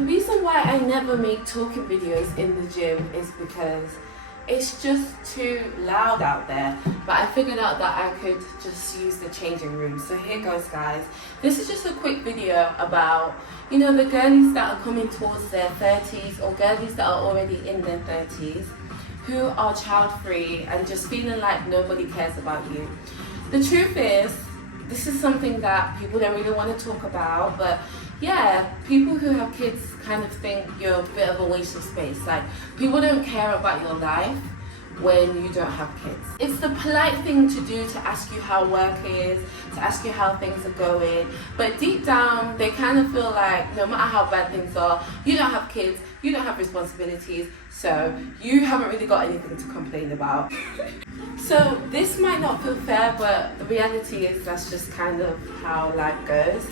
reason why I never make talking videos in the gym is because it's just too loud out there. But I figured out that I could just use the changing room. So here goes, guys. This is just a quick video about, the girlies that are coming towards their 30s or girlies that are already in their 30s who are child free and just feeling like nobody cares about you. The truth is, this is something that people don't really want to talk about, but yeah, people who have kids kind of think you're a bit of a waste of space. Like, people don't care about your life when you don't have kids. It's the polite thing to do to ask you how work is, to ask you how things are going, but deep down they kind of feel like no matter how bad things are, you don't have kids, you don't have responsibilities, so you haven't really got anything to complain about. So this might not feel fair, but the reality is that's just kind of how life goes.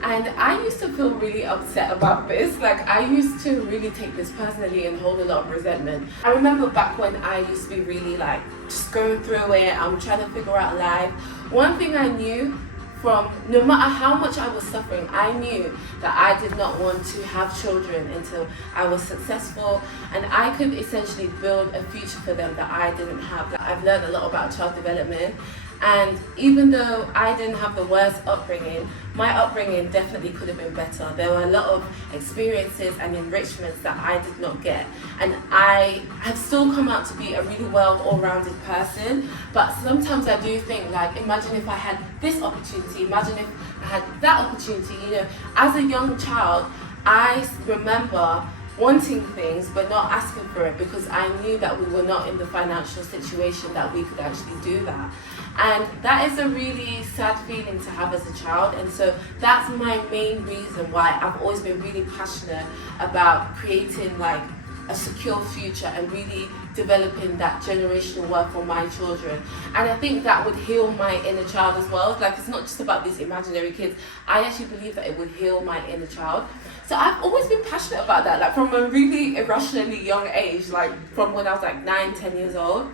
And I used to feel really upset about this. Like, I used to really take this personally and hold a lot of resentment. I remember back when I used to be really like just going through it, I'm trying to figure out life. One thing I knew from, no matter how much I was suffering, I knew that I did not want to have children until I was successful and I could essentially build a future for them that I didn't have. I've learned a lot about child development, and even though I didn't have the worst upbringing, my upbringing definitely could have been better. There were a lot of experiences and enrichments that I did not get, and I have still come out to be a really well all-rounded person. But sometimes I do think, like, imagine if I had this opportunity, imagine if I had that opportunity. As a young child, I remember wanting things but not asking for it because I knew that we were not in the financial situation that we could actually do that. And that is a really sad feeling to have as a child, and so that's my main reason why I've always been really passionate about creating like a secure future and really developing that generational wealth for my children. And I think that would heal my inner child as well. Like, it's not just about these imaginary kids. I actually believe that it would heal my inner child. So I've always been passionate about that, like from a really irrationally young age, like from when I was like 9-10 years old.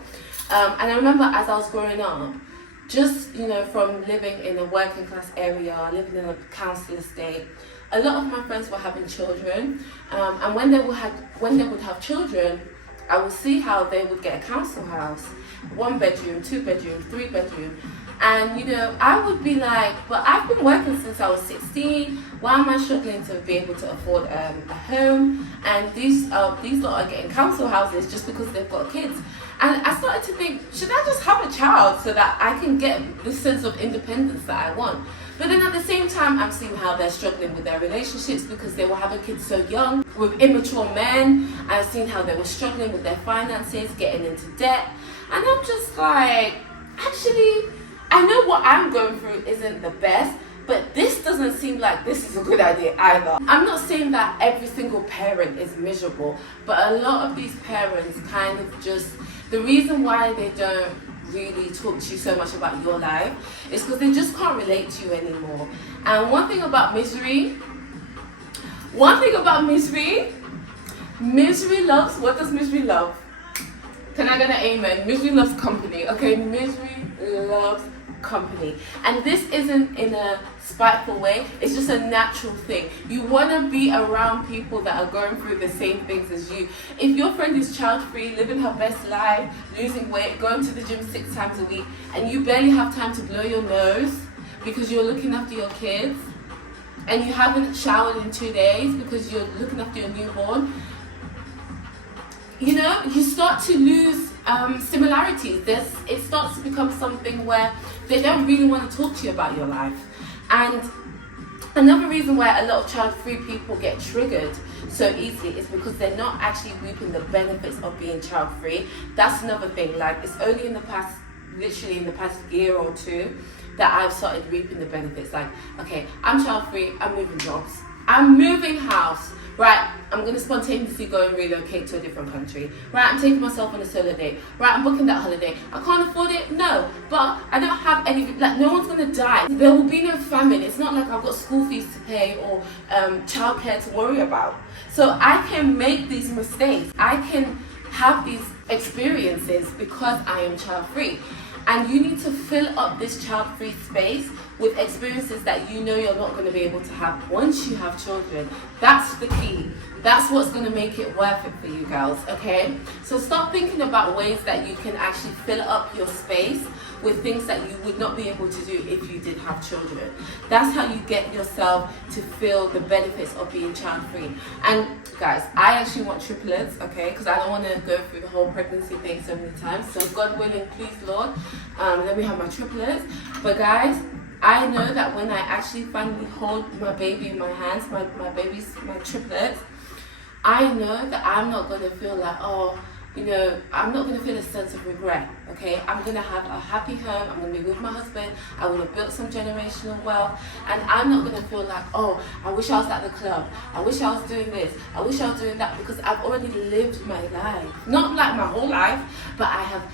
And I remember as I was growing up, just from living in a working class area, living in a council estate, a lot of my friends were having children, and when they would have children, I would see how they would get a council house, 1 bedroom, 2 bedroom, 3 bedroom, and I would be like, but I've been working since I was 16. Why am I struggling to be able to afford a home? And these lot are getting council houses just because they've got kids. And I started to think, should I just have a child so that I can get the sense of independence that I want? But then at the same time, I'm seeing how they're struggling with their relationships because they were having kids so young with immature men. I've seen how they were struggling with their finances, getting into debt. And I'm just like, actually, I know what I'm going through isn't the best, but this doesn't seem like this is a good idea either. I'm not saying that every single parent is miserable, but a lot of these parents kind of just, the reason why they don't really talk to you so much about your life is because they just can't relate to you anymore. And one thing about misery loves, what does misery love? Can I get an amen? Misery loves company, okay? Misery loves company. And this isn't in a spiteful way, it's just a natural thing. You want to be around people that are going through the same things as you. If your friend is child free, living her best life, losing weight, going to the gym 6 times a week, and you barely have time to blow your nose because you're looking after your kids, and you haven't showered in 2 days because you're looking after your newborn, you start to lose similarities. It starts to become something where they don't really want to talk to you about your life. And another reason why a lot of child-free people get triggered so easily is because they're not actually reaping the benefits of being child-free. That's another thing. Like, it's only literally in the past year or 2 that I've started reaping the benefits. Like, okay, I'm child-free, I'm moving jobs, I'm moving house. Right, I'm going to spontaneously go and relocate to a different country. Right, I'm taking myself on a solo date. Right, I'm booking that holiday. I can't afford it? No. But I don't have any, like, no one's going to die. There will be no famine. It's not like I've got school fees to pay or childcare to worry about. So I can make these mistakes. I can have these experiences because I am child free. And you need to fill up this child-free space with experiences that you know you're not going to be able to have once you have children. That's the key. That's what's going to make it worth it for you girls, okay? So stop thinking about ways that you can actually fill up your space with things that you would not be able to do if you did have children. That's how you get yourself to feel the benefits of being child-free. And guys, I actually want triplets, okay? Because I don't want to go through the whole pregnancy thing so many times. So God willing, please Lord, let me have my triplets. But guys, I know that when I actually finally hold my baby in my hands, my triplets, I know that I'm not going to feel like, oh, you know, I'm not going to feel a sense of regret, okay? I'm going to have a happy home, I'm going to be with my husband, I will have built some generational wealth, and I'm not going to feel like, oh, I wish I was at the club, I wish I was doing this, I wish I was doing that, because I've already lived my life. Not like my whole life, but I have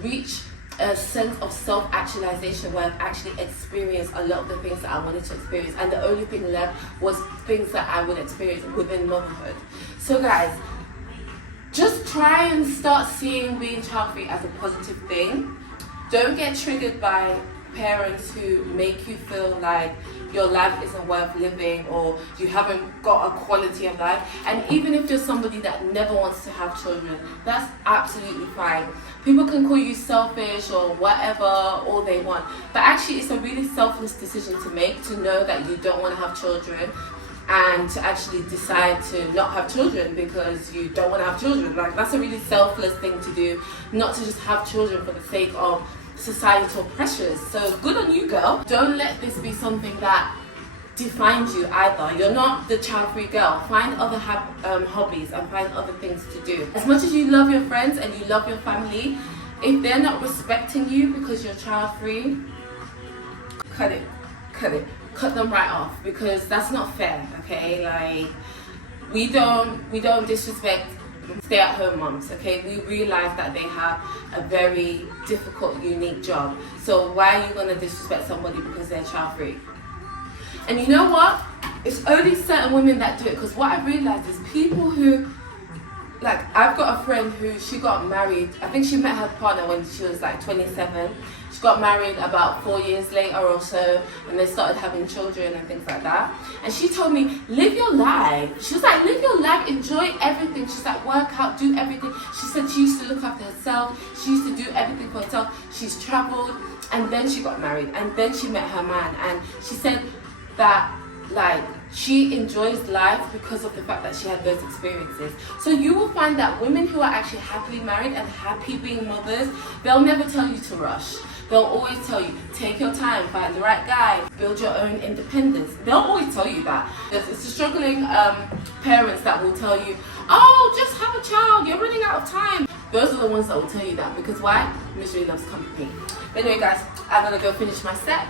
reached a sense of self-actualization where I've actually experienced a lot of the things that I wanted to experience, and the only thing left was things that I would experience within motherhood. So guys, just try and start seeing being child-free as a positive thing. Don't get triggered by parents who make you feel like your life isn't worth living or you haven't got a quality of life. And even if you're somebody that never wants to have children, that's absolutely fine. People can call you selfish or whatever all they want, but actually it's a really selfless decision to make, to know that you don't want to have children and to actually decide to not have children because you don't want to have children. Like, that's a really selfless thing to do, not to just have children for the sake of societal pressures. So good on you, girl. Don't let this be something that defines you either. You're not the child-free girl. Find other hobbies and find other things to do. As much as you love your friends and you love your family, if they're not respecting you because you're child-free, cut it. Cut them right off, because that's not fair, okay? Like, we don't disrespect stay-at-home moms, okay? We realize that they have a very difficult, unique job. So why are you gonna disrespect somebody because they're child-free? And you know what? It's only certain women that do it, because what I've realized is people who, like, I've got a friend who, she got married, I think she met her partner when she was like 27. She got married about 4 years later or so, and they started having children and things like that. And she told me, live your life. She was like, live your life, enjoy everything. She's like, work out, do everything. She said she used to look after herself. She used to do everything for herself. She's traveled, and then she got married, and then she met her man. And she said that, like, she enjoys life because of the fact that she had those experiences. So you will find that women who are actually happily married and happy being mothers, they'll never tell you to rush. They'll always tell you, take your time, find the right guy, build your own independence. They'll always tell you that. It's the struggling parents that will tell you, oh, just have a child, you're running out of time. Those are the ones that will tell you that, because why? Misery loves company. But anyway guys, I'm gonna go finish my set.